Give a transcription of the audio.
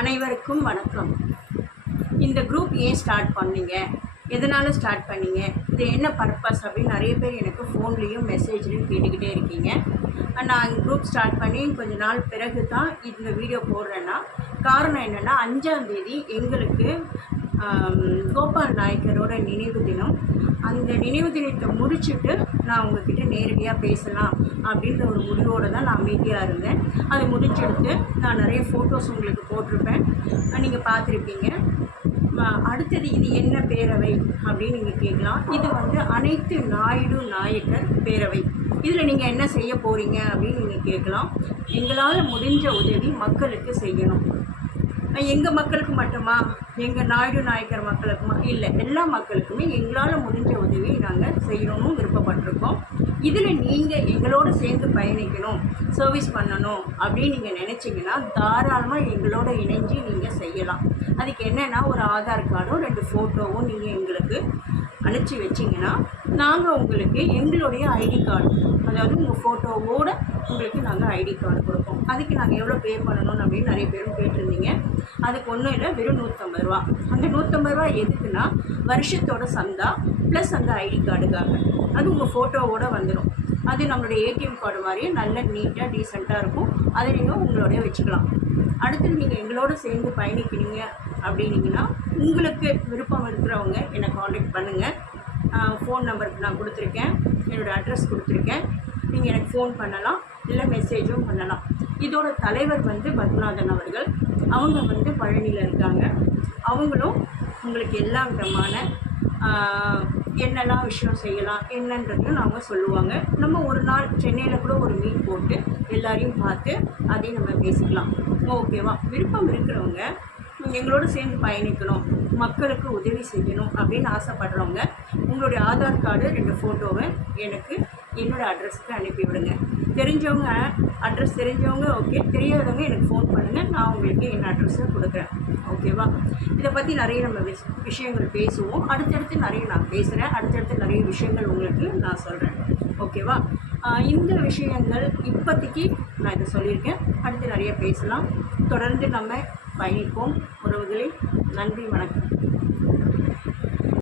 அனைவருக்கும் வணக்கம். இந்த குரூப் ஏன் ஸ்டார்ட் பண்ணீங்க, எதனால் ஸ்டார்ட் பண்ணீங்க, இது என்ன பர்பஸ் அப்படின்னு நிறைய பேர் எனக்கு ஃபோன்லேயும் மெசேஜ்லேயும் கேட்டுக்கிட்டே இருக்கீங்க. நான் குரூப் ஸ்டார்ட் பண்ணி கொஞ்ச நாள் பிறகு தான் இந்த வீடியோ போடுறேன்னா, காரணம் என்னென்னா 5ஆம் தேதி எங்களுக்கு கோபால் நாயக்கரோட நினைவு தினம். அந்த நினைவு தினத்தை முடிச்சுட்டு நான் உங்ககிட்ட நேரடியாக பேசலாம் அப்படின்ற ஒரு முடிவோடு தான் நான் அமைதியாக இருந்தேன். அது முடிஞ்செடுத்து நான் நிறைய ஃபோட்டோஸ் உங்களுக்கு போட்டிருப்பேன், நீங்கள் பார்த்துருப்பீங்க. அடுத்தது இது என்ன பேரவை அப்படின்னு நீங்கள் கேட்கலாம். இது அனைத்து நாயுடு நாயக்கர் பேரவை. இதில் நீங்கள் என்ன செய்ய போகிறீங்க அப்படின்னு நீங்கள் கேட்கலாம். எங்களால் முடிஞ்ச உதவி மக்களுக்கு செய்யணும். எங்கள் மக்களுக்கு மட்டுமா, எங்கள் நாயுடு நாயக்கர் மக்களுக்குமா, இல்லை, எல்லா மக்களுக்குமே எங்களால் முடிஞ்ச உதவியை நாங்கள் செய்யணும்னு விருப்பப்பட்டிருக்கோம். இதில் நீங்கள் எங்களோடு சேர்ந்து பயணிக்கணும், சர்வீஸ் பண்ணணும் அப்படின்னு நீங்கள் நினச்சிங்கன்னா தாராளமாக எங்களோட இணைஞ்சு நீங்கள் செய்யலாம். அதுக்கு என்னென்னா, ஒரு ஆதார் கார்டும் 2 ஃபோட்டோவும் நீங்கள் எங்களுக்கு அனுப்பிச்சி வச்சிங்கன்னா நாங்கள் உங்களுக்கு எங்களுடைய ஐடி கார்டு, அதாவது உங்கள் ஃபோட்டோவோடு உங்களுக்கு நாங்கள் ஐடி கார்டு கொடுப்போம். அதுக்கு நாங்கள் எவ்வளோ பே பண்ணணும் அப்படின்னு நிறைய பேரும் கேட்டிருந்தீங்க. அதுக்கு ஒன்றும் இல்லை, வெறும் 150 ரூபா. அந்த 150 ரூபா எதுக்குன்னா வருஷத்தோட சந்தா ப்ளஸ் அந்த ஐடி கார்டுக்காக. அது உங்கள் ஃபோட்டோவோடு வந்துடும். அது நம்மளுடைய ஏடிஎம் கார்டு மாதிரியே நல்ல நீட்டாக டீசெண்டாக இருக்கும். அதை நீங்கள் உங்களோடய வச்சுக்கலாம். அடுத்தது நீங்கள் எங்களோடு சேர்ந்து பயணிக்கிறீங்க அப்படின்னீங்கன்னா உங்களுக்கு விருப்பம் இருக்கிறவங்க என்னை காண்டாக்ட் பண்ணுங்கள். ஃபோன் நம்பருக்கு நான் கொடுத்துருக்கேன், என்னோடய அட்ரஸ் கொடுத்துருக்கேன். நீங்கள் எனக்கு ஃபோன் பண்ணலாம், இல்லை மெசேஜும் பண்ணலாம். இதோட தலைவர் பத்மநாதன் அவர்கள். அவங்க பழனியில் இருக்காங்க. அவங்களும் உங்களுக்கு எல்லா விதமான என்னெல்லாம் விஷயம் செய்யலாம் என்னன்றதையும் அவங்க சொல்லுவாங்க. நம்ம ஒரு நாள் சென்னையில் கூட ஒரு மீட் போட்டு எல்லாரையும் பார்த்து அதையும் நம்ம பேசிக்கலாம். ஓகேவா? விருப்பம் இருக்கிறவங்க எங்களோடு சேர்ந்து பயணிக்கணும், மக்களுக்கு உதவி செய்யணும் அப்படின்னு ஆசைப்படுறவங்க உங்களுடைய ஆதார் கார்டு 2 ஃபோட்டோவை எனக்கு என்னோடய அட்ரஸுக்கு அனுப்பிவிடுங்க. தெரிஞ்சவங்க அட்ரஸ் தெரிஞ்சவங்க ஓகே, தெரியாதவங்க எனக்கு ஃபோன் பண்ணுங்கள், நான் உங்களுக்கு என் அட்ரஸை கொடுக்குறேன். ஓகேவா? இதை பற்றி நிறைய நம்ம விஷயங்கள் பேசுவோம். அடுத்தடுத்து நிறைய நான் பேசுகிறேன். அடுத்தடுத்து நிறைய விஷயங்கள் உங்களுக்கு நான் சொல்கிறேன். ஓகேவா? இந்த விஷயங்கள் இப்போதைக்கு நான் இதை சொல்லியிருக்கேன். அடுத்து நிறைய பேசலாம். தொடர்ந்து நம்ம பயணிப்போம் உறவுகளே. நன்றி, வணக்கம்.